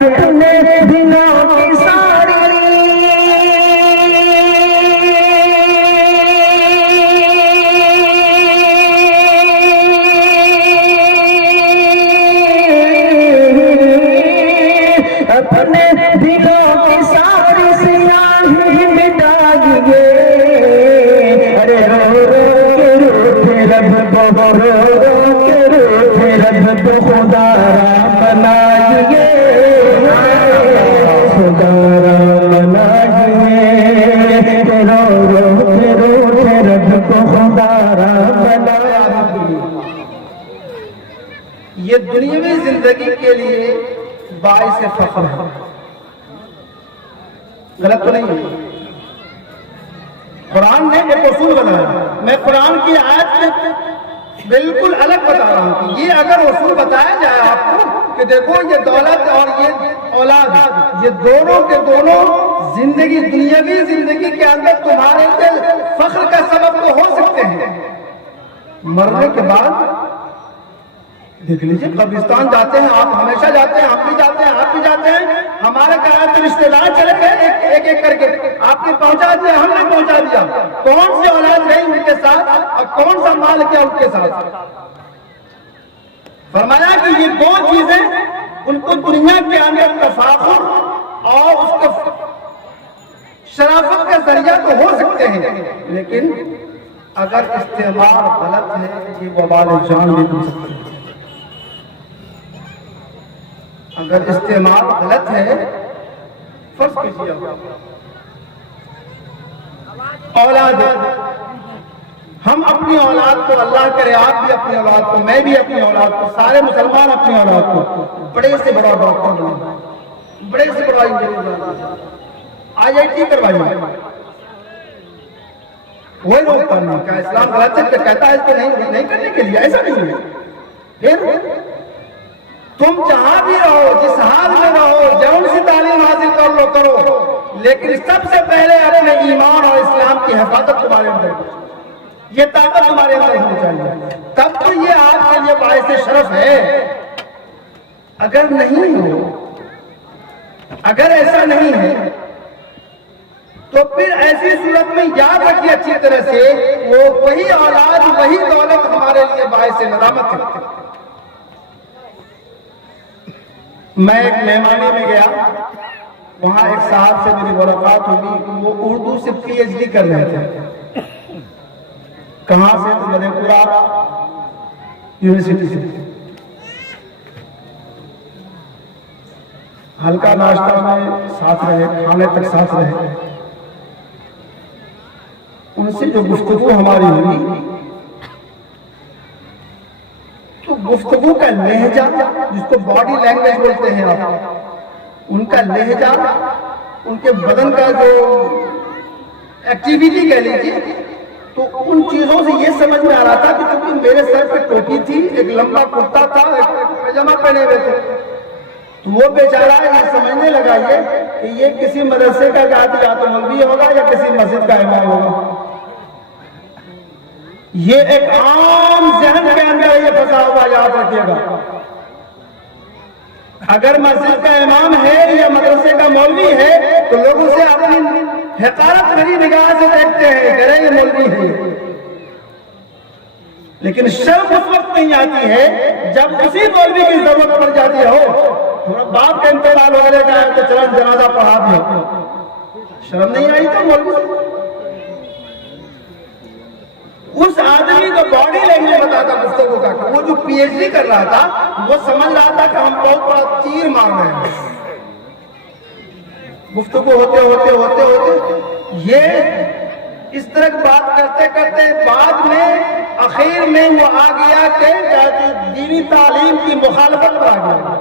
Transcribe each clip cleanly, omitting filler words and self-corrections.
اپنے دنوں کی ساری اپنے دنوں کی ساری سیاہی مٹا دیے، ارے رو رو کے روٹے رب کو، رو رو کے روٹے رب کو خدا را بنا دیے، خدا را بنا دیے، رو رو کے روٹے رب کو خدا را بنا دیے۔ یہ دنیاوی زندگی کے لیے باعث فخر ہے، غلط تو نہیں ہے۔ قرآن نے ایک اصول بنایا، میں قرآن کی آیت میں بالکل الگ بتا رہا ہوں کہ یہ اگر اصول بتایا جائے آپ کو کہ دیکھو یہ دولت اور یہ اولاد، یہ دونوں کے دونوں زندگی، دنیاوی زندگی کے اندر تمہارے لیے فخر کا سبب تو ہو سکتے ہیں، مرنے کے بعد دیکھ لیجیے قبرستان جاتے ہیں آپ، ہمیشہ جاتے ہیں، ہم بھی جاتے ہیں، آپ بھی جاتے ہیں، ہمارے گھر تو رشتے دار چلے گئے ایک ایک کر کے، آپ نے پہنچا دیا، ہم نے پہنچا دیا، کون سی اولاد رہی ان کے ساتھ اور کون سا مال کیا ان کے ساتھ؟ فرمایا کہ یہ دو چیزیں ان کو دنیا کے اندر تفاخر اور اس کے شرافت کا ذریعہ تو ہو سکتے ہیں، لیکن اگر استعمال غلط ہے یہ وبال جان بھی ہو سکتے ہیں۔ اگر استعمال غلط ہے، فرض کیجیے اولاد، ہم اپنی اولاد کو، اللہ کرے آپ بھی اپنی اولاد کو، میں بھی اپنی اولاد کو، سارے مسلمان اپنی اولاد کو بڑے سے بڑا ڈاکٹر بنائیں، بڑے سے بڑا انجینئر بنائیں، IIT کروائیے، وہی لوگ کرنا کیا اسلام غلط ہے کہتا ہے اس کو نہیں کرنے کے لیے؟ ایسا نہیں ہے۔ پھر تم جہاں بھی رہو، جس حال میں رہو، جون سی تعلیم حاصل کر لو کرو، لیکن سب سے پہلے اپنے ایمان اور اسلام کی حفاظت تمہارے اندر ہو، یہ طاقت تمہارے اندر ہونی چاہیے، تب تو یہ آپ کے لیے باعث شرف ہے۔ اگر نہیں ہو، اگر ایسا نہیں ہے تو پھر ایسی صورت میں یاد رکھیے اچھی طرح سے، وہ وہی اولاد، وہی دولت ہمارے لیے باعث ندامت ہے۔ میں ایک مہمانی میں گیا، وہاں ایک صاحب سے میری ملاقات ہوئی، وہ اردو سے PhD کر رہے تھے، کہاں سے؟ تو مدھے پورہ یونیورسٹی سے۔ ہلکا ناشتہ میں ساتھ رہے، کھانے تک ساتھ رہے، ان سے جو گفتگو ہماری ہوئی تو گفتگو کا لہجہ، جس کو باڈی لینگویج بولتے ہیں آپ، ان کا لہجہ، ان کے بدن کا جو ایکٹیویٹی کہہ لیجیے، تو ان چیزوں سے یہ سمجھ میں آ رہا تھا کہ چونکہ میرے سر پہ ٹوپی تھی، ایک لمبا کرتا تھا، ایک پاجامہ پہنے ہوئے تھے، تو وہ بیچارہ یہ سمجھنے لگا کہ یہ کسی مدرسے کا یا تو مولوی ہوگا یا کسی مسجد کا امام ہوگا۔ یہ ایک عام ذہن کے اندر یہ پھنسا ہوا، یاد رکھیے گا، اگر مسجد کا امام ہے یا مدرسے کا مولوی ہے تو لوگ اسے اپنی حقارت بھری نگاہ سے دیکھتے ہیں، کہ یہ مولوی ہے، لیکن شرم اس وقت نہیں آتی ہے جب کسی مولوی کی ضرورت پڑ جاتی ہو، باپ کا انتقال ہو جائے گا تو چلو جنازہ پڑھا دیا، شرم نہیں آئی تو مولوی؟ اس آدمی کو باڈی لینگویج بتاتا گفتگو کا، وہ جو PhD کر رہا تھا وہ سمجھ رہا تھا کہ ہم بہت بڑا تیر مار رہے ہیں۔ گفتگو ہوتے ہوتے ہوتے ہوتے یہ اس طرح بات کرتے کرتے بعد میں اخیر میں وہ آ گیا کہ دینی تعلیم کی مخالفت پر آ گیا۔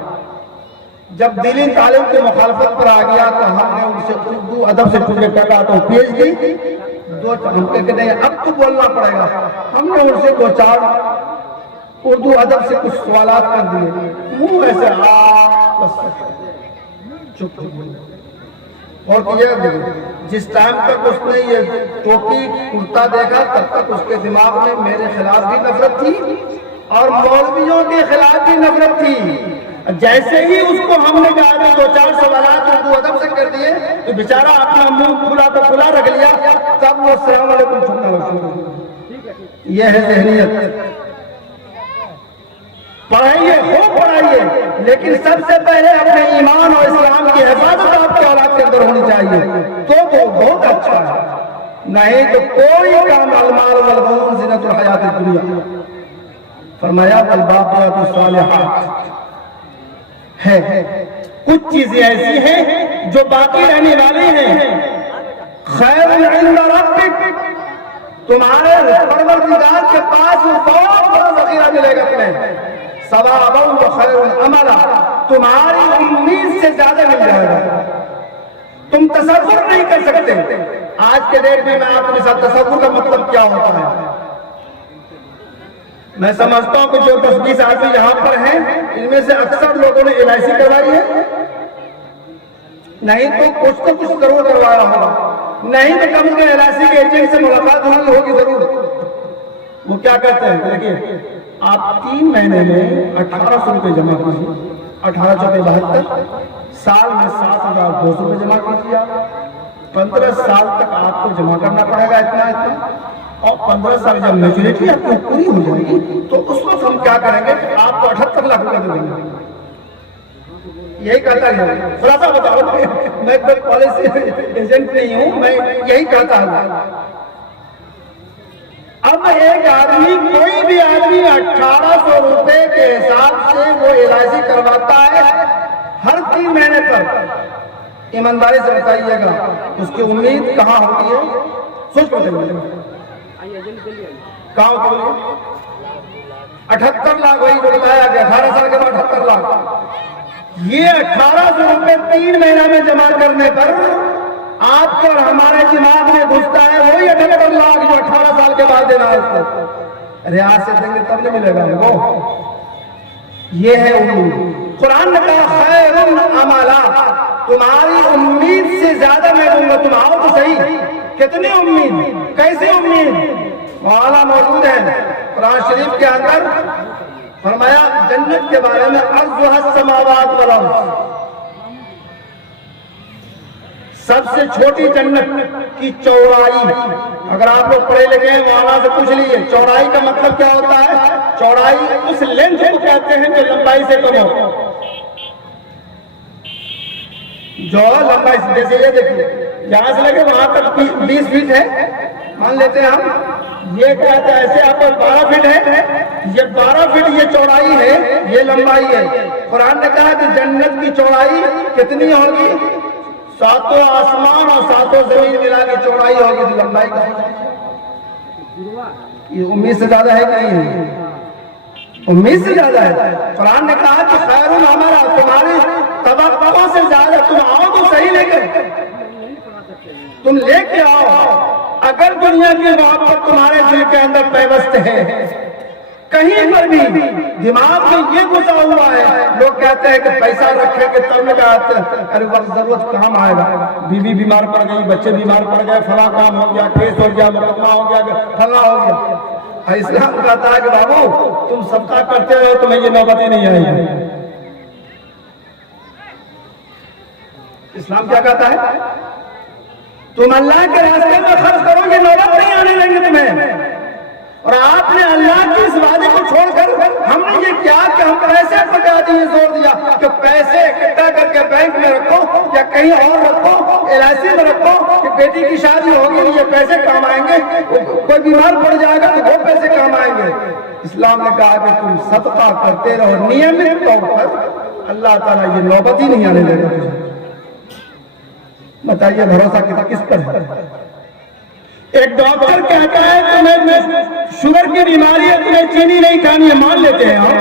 جب دینی تعلیم کی مخالفت پر آ گیا تو ہم نے ان سے اردو ادب سے پوچھے، کہا تو PhD ہم کہتے ہیں اب تو بولنا پڑے گا، ہم نے ان سے دو چار اردو ادب سے کچھ سوالات کر دیے، منہ ایسے بس چپ اور جس ٹائم تک اس نے یہ ٹوپی کرتا دیکھا تب تک اس کے دماغ میں میرے خلاف بھی نفرت تھی اور مولویوں کے خلاف بھی نفرت تھی، جیسے ہی اس کو ہم نے کہا کہ 2-4 سوالات اردو ادب سے کر دیے تو بیچارہ اپنا منہ کھلا تو کھلا رکھ لیا، تب وہ السلام علیکم چھوڑنا شروع ہوا۔ یہ ہے ذہنیت۔ پڑھائیے، خوب پڑھائیے، لیکن سب سے پہلے اپنے ایمان اور اسلام کی حفاظت آپ کے اولاد کے اندر ہونی چاہیے، تو بہت اچھا ہے، نہیں تو کوئی کام المال والبنون زینت الحیات الدنیا۔ فرمایا والباقیات الصالحات ہے، کچھ چیزیں ایسی ہیں جو باقی رہنے والی ہیں۔ خیر عند ربک، تمہارے پروردگار کے پاس بہت بڑا ذخیرہ ملے گا تمہیں۔ ثوابا و خیر عملا، تمہاری امید سے زیادہ مل جائے گا، تم تصور نہیں کر سکتے۔ آج کے ڈیٹ میں آپ کے ساتھ تصور کا مطلب کیا ہوتا ہے؟ میں سمجھتا ہوں کہ جو 10-20 آدمی یہاں پر ہیں ان میں سے اکثر لوگوں نے LIC کروائی ہے، نہیں تو کچھ ضرور کروایا ہوگا، نہیں تو کم کے LIC کے ایجنٹ سے ملاقات ہوگی ضرور۔ وہ کیا کہتے ہیں؟ دیکھیے آپ 3 مہینے میں 1800 روپے جمع کیجیے، 1872، سال میں 7200 روپے جمع کیجیے، 15 سال تک آپ کو جمع کرنا پڑے گا اتنا، اور 15 سال جب میچورٹی آپ کو پوری ہو جائے گی تو اس وقت ہم کیا کریں گے کہ آپ کو 78 لاکھ روپے دیں گے۔ یہی کہتا ہے، خلاصہ بتاؤ، میں کوئی پالیسی ایجنٹ نہیں ہوں، میں یہی کہتا ہوں۔ اب ایک آدمی، کوئی بھی آدمی 1800 روپے کے حساب سے وہ LIC کرواتا ہے ہر 3 مہینے پر، ایمانداری سے بتائیے گا اس کی امید کہاں ہوتی ہے؟ سوچ کر دیکھیے کہاں ہوتی ہے؟ 78 لاکھ، وہی جو بتایا گیا 18 سال کے بعد 78 لاکھ۔ یہ 1800 روپے 3 مہینہ میں جمع کرنے پر آپ کو اور ہمارے دماغ میں گھستا ہے وہی 78 لاکھ جو 18 سال کے بعد دینا ہے اس کو، ریاض سے دیں گے تب نہیں ملے گا وہ۔ یہ ہے امید۔ قرآن نے کہا خیر عملا، تمہاری امید سے زیادہ میں دوں گا، تم آؤ تو صحیح۔ کتنی امید، کیسے امید؟ مولانا موجود ہے قرآن شریف کے اندر، فرمایا جنت کے بارے میں عرضها السماوات والارض، سب سے چھوٹی جنت کی چوڑائی، اگر آپ لوگ پڑھے لکھے ہیں مولانا سے پوچھ لیجیے چوڑائی کا مطلب کیا ہوتا ہے؟ چوڑائی اس لینتھ کو کہتے ہیں جو لمبائی سے کم ہو، جو لمبائی سے، جیسے یہ دیکھیے یہاں سے لے کے وہاں تک 20 فٹ ہے، مان لیتے ہیں ہم، یہ کہتے ہیں ایسے آپ 12 فٹ ہے، یہ 12 فٹ یہ چوڑائی ہے، یہ لمبائی ہے۔ قرآن نے کہا کہ جنت کی چوڑائی کتنی ہوگی؟ 7 آسمان اور 7 زمین ملا کے چوڑائی ہوگی، تو لمبائی کا یہ امید سے زیادہ ہے کہ نہیں ہے؟ امید سے زیادہ ہے۔ قرآن نے کہا کہ خیر ہمارا، تمہاری توقعوں سے زیادہ، تم آؤ تو صحیح لے کر، تم لے کے آؤ۔ اگر دنیا کی محبت تمہارے دل کے اندر پیوست ہے، کہیں پر بھی دماغ میں یہ گھسا ہوا ہے، لوگ کہتے ہیں کہ پیسہ رکھیں گے تب نکاح، ارے وقت ضرورت کام آئے گا، بیوی بیمار پڑ گئی، بچے بیمار پڑ گئے، فلاں کام ہو گیا، کیس ہو گیا، مقدمہ ہو گیا، فلاں ہو گیا۔ اسلام کہتا ہے کہ بابو تم صدقہ کرتے ہو تمہیں یہ نوبت ہی نہیں آئے گی۔ اسلام کیا کہتا ہے؟ تم اللہ کے راستے میں خرچ کرو، یہ نوبت نہیں آنے لیں گے تمہیں۔ اور آپ نے اللہ کی اس وعدے کو چھوڑ کر ہم نے یہ کیا کہ ہم پیسے پکا دیے، زور دیا کہ پیسے اکٹھا کر کے بینک میں رکھو یا کہیں اور رکھو، LIC میں رکھو کہ بیٹی کی شادی ہوگی یہ پیسے کام آئیں گے، کوئی بیمار پڑ جائے گا تو وہ پیسے کام آئیں گے۔ اسلام نے کہا کہ تم صدقہ کرتے رہو نیمت طور پر، اللہ تعالیٰ یہ نوبت ہی نہیں آنے لے گا تجھے۔ بتائیے بھروسہ کس پر ہے؟ ایک ڈاکٹر کہتا ہے تمہیں شوگر کی بیماری ہے، تمہیں چینی نہیں کھانی ہے، مان لیتے ہیں ہم۔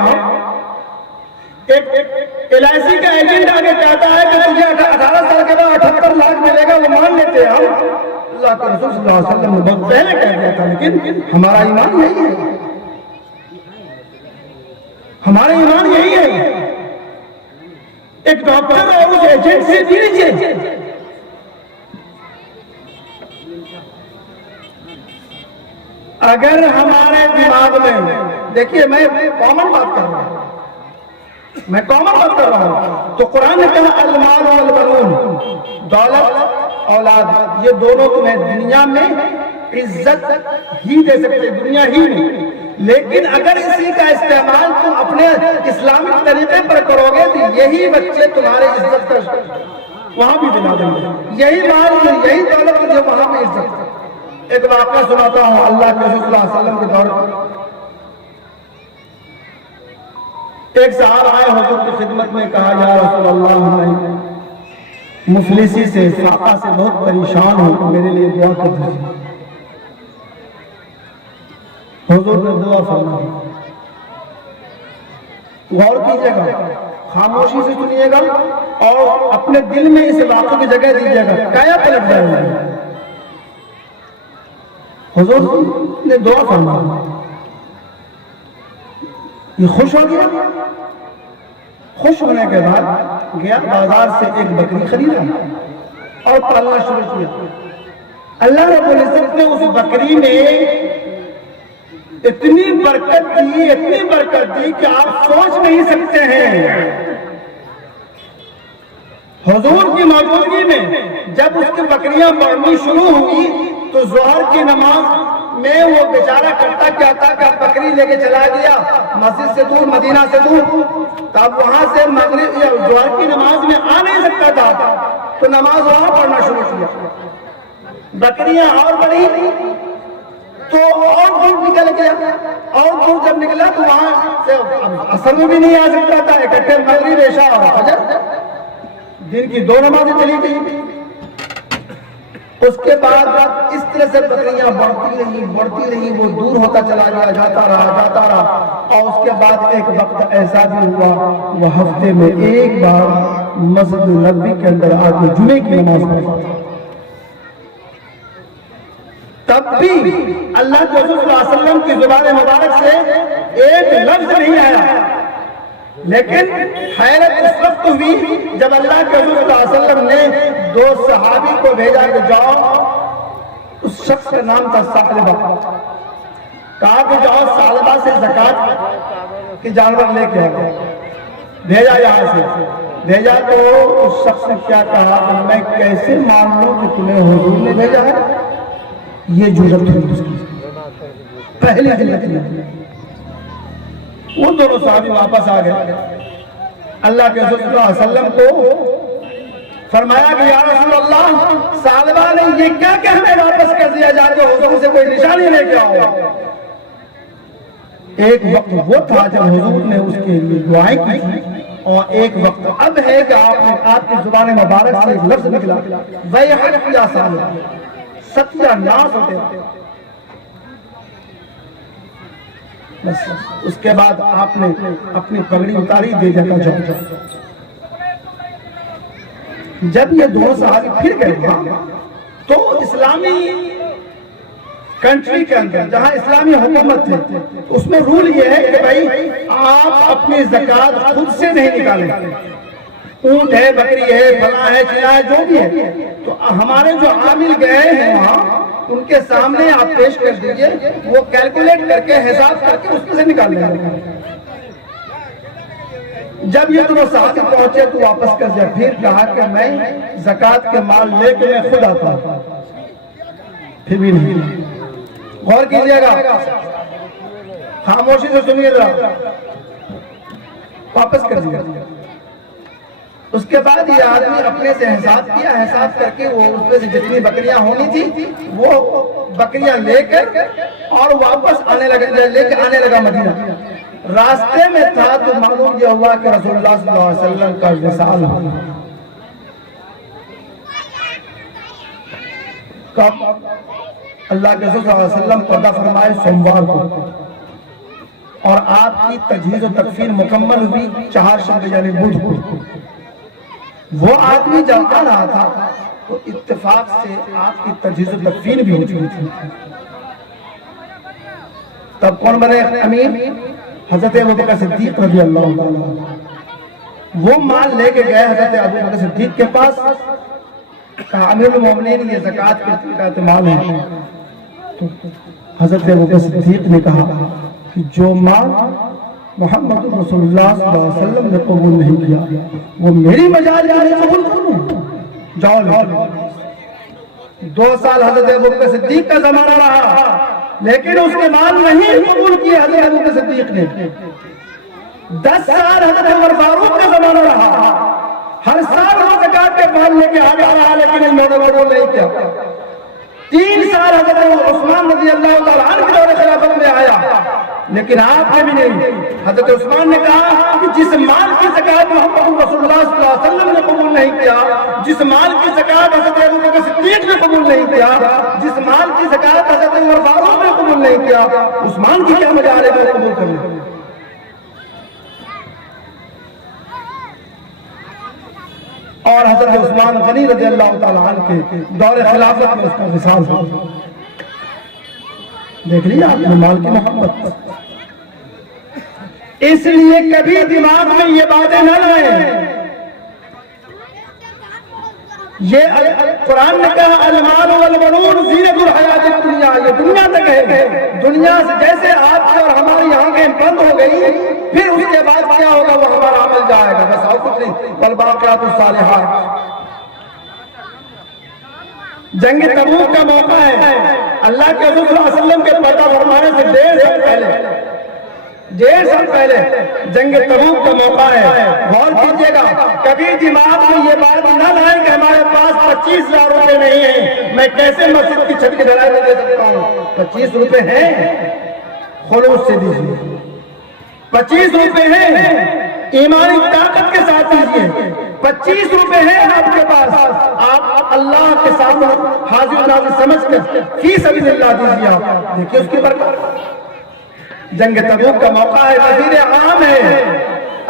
ایک LIC کا ایجنٹ آگے کہتا ہے کہ تجھے 18 سال کے بعد 78 لاکھ ملے گا، وہ مان لیتے ہیں ہم۔ اللہ کے رسول صلی اللہ علیہ وسلم نے بہت پہلے کہہ دیا تھا، لیکن ہمارا ایمان یہی ہے، ہمارا ایمان یہی ہے۔ ایک ڈاکٹر اور اس ایجنٹ سے دیجیے، اگر ہمارے دماغ میں، دیکھیے میں کامن بات کر رہا ہوں، میں کامن بات کر رہا ہوں. تو قرآن نے کہا المال والبنون، دولت اولاد، یہ دونوں تمہیں دنیا میں عزت ہی دے سکتے، دنیا ہی نہیں. لیکن اگر اسی کا استعمال تم اپنے اسلامک طریقے پر کرو گے تو یہی بچے تمہارے عزت کا وہاں بھی دلا دیں گے. یہی مال، یہی دولت جو وہاں بھی عزت. ایک واقعہ سناتا ہوں اللہ کے رسول صلی اللہ علیہ وسلم کے دور میں. ایک صاحب آئے حضور کی خدمت میں، کہا یا رسول اللہ میں مفلسی سے، فاقہ سے بہت پریشان ہوں، میرے لیے دعا کر دیجیے. حضور نے دعا فرمائی. غور کیجیے گا، خاموشی سے سنیے گا اور اپنے دل میں اس واقعے کی جگہ دیجیے گا، کیا پلٹ جائے گا. حضور نے دعا فرمائی. یہ خوش ہو گیا. خوش ہونے کے بعد گیا بازار سے ایک بکری خریدا اور پالنا شروع کیا. اللہ رب العزت نے اس بکری میں اتنی برکت دی کہ آپ سوچ نہیں سکتے ہیں. حضور کی موجودگی میں جب اس کی بکریاں بڑھنی شروع ہوئی تو ظہر کی نماز میں وہ بیچارہ کرتا کیا تھا کہ بکری لے کے چلا گیا مسجد سے دور، مدینہ سے دور. تب وہاں سے مغرب یا ظہر کی نماز میں آ نہیں سکتا تھا تو نماز وہاں پڑھنا شروع کیا. بکریاں اور بڑھی تو اور دور نکل گیا، اور دور جب نکلا تو وہاں سے اثر میں بھی نہیں آ سکتا تھا. اکٹھے مغرب عشاء اور فجر، دن کی 2 نمازیں چلی گئی. اس کے بعد اس طرح سے بکریاں بڑھتی رہی، وہ دور ہوتا چلا گیا، جاتا رہا. اور اس کے بعد ایک وقت ایسا بھی ہوا وہ ہفتے میں ایک بار مسجد نبوی کے اندر آ کے جمعے کی نماز پڑھتا تھا. تب بھی اللہ کے رسول صلی اللہ علیہ وسلم کی زبان مبارک سے ایک لفظ نہیں آیا. لیکن حیرت اس وقت ہوئی جب اللہ کے رسول صلی اللہ علیہ وسلم نے 2 صحابی کو بھیجا کہ جاؤ، اس شخص کا نام تھا ثعلبہ، کہا کہ جاؤ ثعلبہ سے زکوٰۃ کے جانور لے کے آؤ. بھیجا یہاں سے، بھیجا تو اس شخص نے کیا کہا کہ میں کیسے مان لوں کہ تمہیں حضور نے بھیجا ہے. یہ جرأت ہوئی اس کی پہلی دن. وہ دونوں صحابی واپس آ گئے. اللہ کے رسول صلی اللہ علیہ وسلم کو فرمایا کہ یا رسول اللہ، ثعلبہ نے یہ کیا کہ ہمیں واپس کر دیا جا کے حضور سے کوئی نشانی لے کے آؤ. ایک وقت وہ تھا جب حضور نے اس کے لیے دعائیں کی تھی، اور ایک وقت اب ہے کہ آپ کی زبان مبارک سے ایک لفظ نکلا، ویحک یا ثعلبہ، ستیہ ناس ہوتے. بس اس کے بعد آپ نے اپنی پگڑی اتاری، دے جاتا جاؤ. جب یہ 2 صحابی پھر گئے تو اسلامی کنٹری کے اندر جہاں اسلامی حکومت تھی اس میں رول یہ ہے کہ بھائی آپ اپنی زکوٰۃ خود سے نہیں نکالیں. اونٹ ہے، بکری ہے، فلاں ہے، چنا ہے، جو بھی ہے، تو ہمارے جو عامل گئے ہیں وہاں ان کے سامنے آپ پیش کر دیجئے، وہ کیلکولیٹ کر کے حساب کر کے اس میں سے نکال لیں گے. جب یہ دونوں صحابی پہنچے تو واپس کر دیا. پھر کہا کہ میں زکوٰۃ کے مال لے کے میں خود آتا ہوں. پھر بھی نہیں. غور کیجیے گا، خاموشی سے سنیے گا. واپس کر دیا. اس کے بعد یہ آدمی اپنے سے حساب کیا، حساب کر کے وہ اس میں سے جتنی بکریاں ہونی تھی وہ بکریاں لے کر اور واپس لے کے آنے لگا مدینہ. راستے میں تھا تو معلوم یہ ہوا کہ رسول اللہ صلی اللہ علیہ وسلم کا وصال ہوا. کب؟ اللہ کے رسول صلی اللہ علیہ وسلم قضا فرمائے سوموار کو، اور آپ کی تجہیز و تکفین مکمل ہوئی چہارشنبے یعنی بدھ کو. وہ آدمی جب آ رہا تھا تو اتفاق سے آپ کی تجہیز و تکفین بھی ہو چکی تھی. تب کون بنے امیر؟ حضرت ابوبکر صدیق رضی اللہ عنہ. وہ مال لے کے گئے حضرت ابوبکر صدیق کے پاس، کہا امیر المومنین یہ زکوٰۃ کا مال ہے. تو حضرت ابوبکر صدیق نے کہا کہ جو مال محمد رسول اللہ صلی اللہ علیہ وسلم نے قبول نہیں کیا، وہ میری مجال میں قبول کروں؟ جاؤ لو۔ 2 سال حضرت ابوبکر صدیق کا زمانہ رہا، لیکن اس کے بعد نہیں قبول کیا حضرت ابوبکر صدیق نے۔ 10 سال حضرت عمر فاروق کا زمانہ رہا، ہر سال وہ زکات کے مال لے کے آ رہا، لیکن انہوں نے قبول نہیں کیا۔ 3 سال حضرت عثمان رضی اللہ تعالیٰ عنہ کے دور خلافت میں آیا، لیکن آپ نے بھی نہیں۔ حضرت عثمان نے کہا کہ جس مال کی زکات محمد رسول اللہ صلی اللہ علیہ وسلم نے قبول نہیں کیا، جس مال کی زکات حضرت ابوبکر صدیق نے قبول نہیں کیا، جس مال کی زکات حضرت عمر فاروق نے قبول نہیں کیا، عثمان کی کیا مجال ہے وہ قبول کرنے؟ اور حضرت عثمان غنی رضی اللہ تعالیٰ عنہ کے دور خلافت میں اس کا مثال تھا۔ دیکھ لیا آپ نے مال کی محبت۔ اس لیے کبھی دماغ میں یہ باتیں نہ لائیں۔ یہ قرآن نے کہا المال والبنون زینت الحیات الدنیا، یہ دنیا تک ہے۔ دنیا سے جیسے آپ کی اور ہماری آنکھیں بند ہو گئی، پھر اس کے بعد کیا ہوگا وہ ہمارا عمل جائے گا، بس اور کچھ نہیں۔ والباقیات الصالحات۔ جنگ تبوک کا موقع ہے، اللہ کے رسول صلی اللہ علیہ وسلم کے پردہ فرمانے سے 1.5 سال پہلے جنگ تبوک کا موقع ہے۔ غور کیجئے گا، کبھی دماغ میں یہ بات نہ لائیں کہ ہمارے پاس 25,000 روپے نہیں ہیں، میں کیسے مسجد کی چھت کی ڈھلائی میں دے سکتا ہوں؟ 25 روپے ہیں، خلوص سے دیجیے۔ 25 روپے ہیں، ایمانی طاقت کے ساتھ دیجیے۔ 25 روپے ہیں آپ کے پاس، آپ اللہ کے سامنے حاضر ناظر سمجھ کر فی سبیل اللہ دیجیے۔ آپ دیکھیے اس کی برکت۔ جنگ تبوک کا موقع ہے، وزیر عام ہے،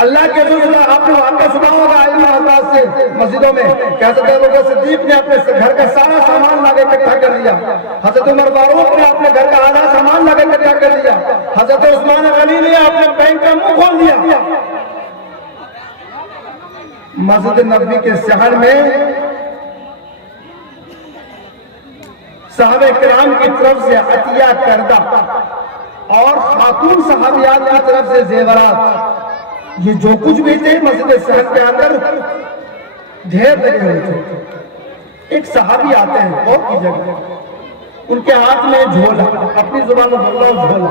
اللہ کے رسول آپ نے واقعہ سنا ہوگا علم عباس سے مسجدوں میں کہ حضرت ابوبکر صدیق نے اپنے گھر کا سارا سامان لا کے اکٹھا کر لیا، حضرت عمر فاروق نے اپنے گھر کا آدھا سامان لا کے اکٹھا کر لیا، حضرت عثمان غنی نے اپنے بینک کا منہ کھول دیا۔ مسجد نبوی کے صحن میں صحابہ کرام کی طرف سے عطیہ کردہ اور خاتون صحابیات کی طرف سے زیورات، یہ جو کچھ بھی تھے مسجد صحن کے اندر ڈھیر لگے ہوئے تھے۔ ایک صحابی آتے ہیں غور کی جگہ، ان کے ہاتھ میں جھولا، اپنی زبان میں بول رہا ہوں جھولا،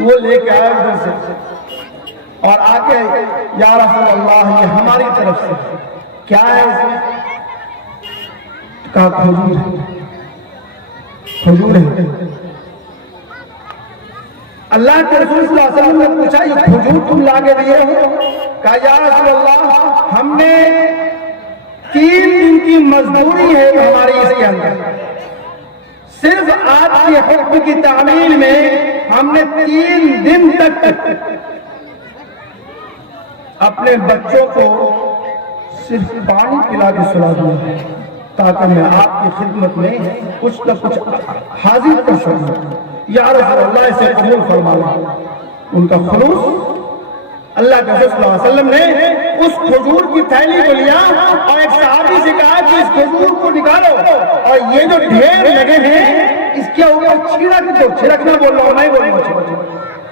وہ لے کے آیا ادھر سے اور آ کے یا رسول اللہ یہ ہماری طرف سے کیا ہے؟ اس میں کہا کھجور ہے، کھجور ہے۔ اللہ کے رسول صلی اللہ علیہ وسلم نے پوچھا یہ کھجور تم لا کے دیے ہو؟ کہا یا رسول اللہ ہم نے 3 دن کی مزدوری ہے ہماری اس کے اندر، صرف آپ کے حکم کی تعمیل میں ہم نے 3 دن تک اپنے بچوں کو صرف پانی پلا کے سلا دیا تاکہ میں آپ کی خدمت میں کچھ نہ کچھ حاضر کر سکوں۔ یا رسول اللہ اسے قبول فرمانا۔ ان کا خلوص، اللہ کے رسول صلی اللہ علیہ وسلم نے اس کھجور کی تھیلی کو لیا اور ایک صحابی سے کہا کہ اس کھجور کو نکالو اور یہ جو ڈھیر لگے ہیں اس کے اوپر چھڑک دو۔ چھڑکنا بول رہا ہوں، نہیں بول رہا ہوں،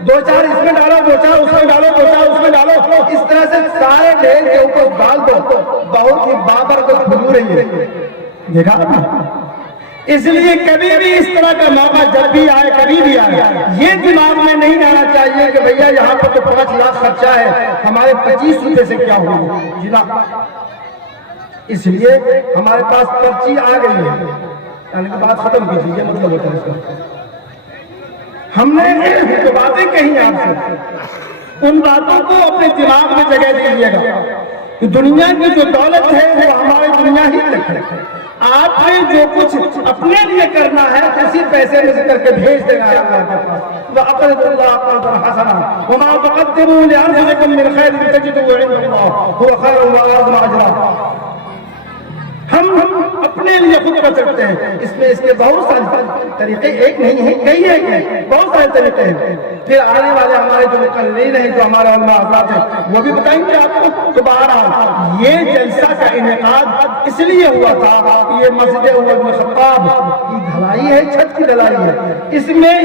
2-4 اس میں ڈالو، 2-4 اس میں ڈالو، 2-4 اس میں ڈالو، اس طرح سے سارے ڈھیر کے اوپر ڈال دو۔ بہت ہی بابرکت کھجور ہے یہ، دیکھا؟ اس لیے کبھی بھی اس طرح کا موقع جب بھی آئے، کبھی بھی آئے، یہ دماغ میں نہیں رہنا چاہیے کہ بھیا یہاں پر تو 5 لاکھ خرچہ ہے، ہمارے 25 روپے سے کیا ہوگا؟ جناب اس لیے ہمارے پاس پرچی آ گئی ہے، یعنی کہ بات ختم کیجیے، یہ مطلب ہوتا ہے اس کا۔ ہم نے جو باتیں کہیں آپ سے، ان باتوں کو اپنے دماغ میں جگہ دیجیے گا کہ دنیا کی جو دولت ہے وہ ہماری دنیا ہی تک ہے۔ آپ نے جو کچھ اپنے لیے کرنا ہے اسی پیسے میں سے کر کے بھیج دینا ہے اللہ کے پاس۔ وَأَقْرِضُوا اللَّهَ قَرْضًا حَسَنًا وَمَا تُقَدِّمُوا لِأَنفُسِكُم مِّنْ خَيْرٍ تَجِدُوهُ عِندَ اللَّهِ هُوَ خَيْرًا وَأَعْظَمَ أَجْرًا۔ ہم اپنے لیے خود کر سکتے ہیں. اس میں اس کے بہت سارے طریقے، ایک نہیں ہیں، کئی ہیں، بہت سارے طریقے ہیں. پھر آنے والے ہمارے جو مقررین ہیں، جو ہمارے علماء حضرات ہیں، وہ بھی بتائیں گے آپ کو. تو بہرحال یہ جلسہ کا انعقاد اس لیے ہوا تھا کہ یہ مسجد عمر بن خطاب کی ڈھلائی ہے، چھت کی ڈھلائی ہے. اس میں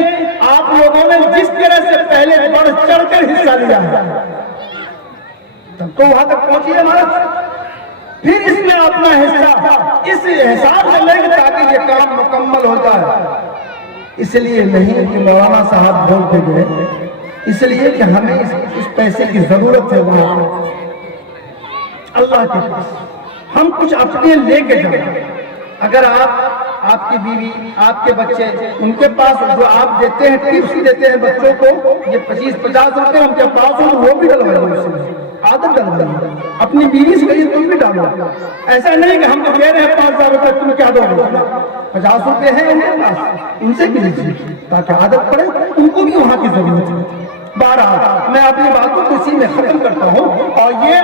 آپ لوگوں نے جس طرح سے پہلے بڑھ چڑھ کر حصہ لیا ہے تو وہاں تک پہنچیے ہمارا. پھر اس میں اپنا حصہ اس حساب سے لیں گے تاکہ یہ کام مکمل ہو جائے. اس لیے نہیں کہ مولانا صاحب بول کے گئے، اس لیے کہ ہمیں اس پیسے کی ضرورت ہے. وہاں اللہ کے پاس ہم کچھ اپنے لے کے جائیں. اگر آپ کی بیوی، آپ کے بچے، ان کے پاس جو آپ دیتے ہیں، ٹپس دیتے ہیں بچوں کو، یہ 25-50 روپے ان کے پاس ہو، وہ بھی ڈلوائیں. عادت ڈلوائیں. اپنی بیوی سے کہیے تم بھی ڈالو. ایسا نہیں کہ ہم تو کہہ رہے ہیں 5000 روپے تم کیا دو گے. 50 روپے ہیں ان کے پاس، ان سے بھی لیجیے تاکہ عادت پڑے، ان کو بھی وہاں کی ضرورت ہے. بہرحال میں اپنی باتوں کو اسی میں ختم کرتا ہوں اور یہ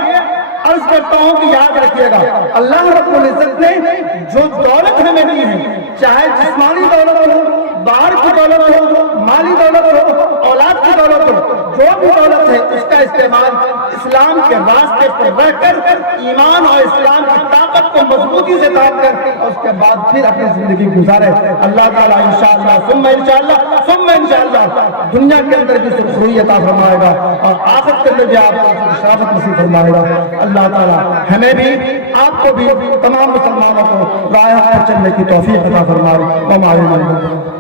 عرض کرتا ہوں کہ یاد رکھیے گا، اللہ رب العزت نے جو دولت ہمیں دی ہے، چاہے جسمانی دولت ہو، باہر کی دولت ہو، مالی دولت ہو، اولاد کی دولت ہو، جو بھی دولت ہے اس کا استعمال اسلام کے راستے پر رہ کر ایمان اور اسلام کی طاقت کو مضبوطی سے دام کر اور اس کے بعد پھر اپنی زندگی گزارے. اللہ تعالیٰ انشاءاللہ ثم انشاءاللہ دنیا کے اندر بھی سرخروئی عطا فرمائے گا اور آخرت کے اندر بھی آپ کو شرافت نصیب فرمائے گا. اللہ تعالیٰ ہمیں بھی، آپ کو بھی، تمام مسلمانوں کو راہ پر چلنے کی توفیق عطا فرمائے.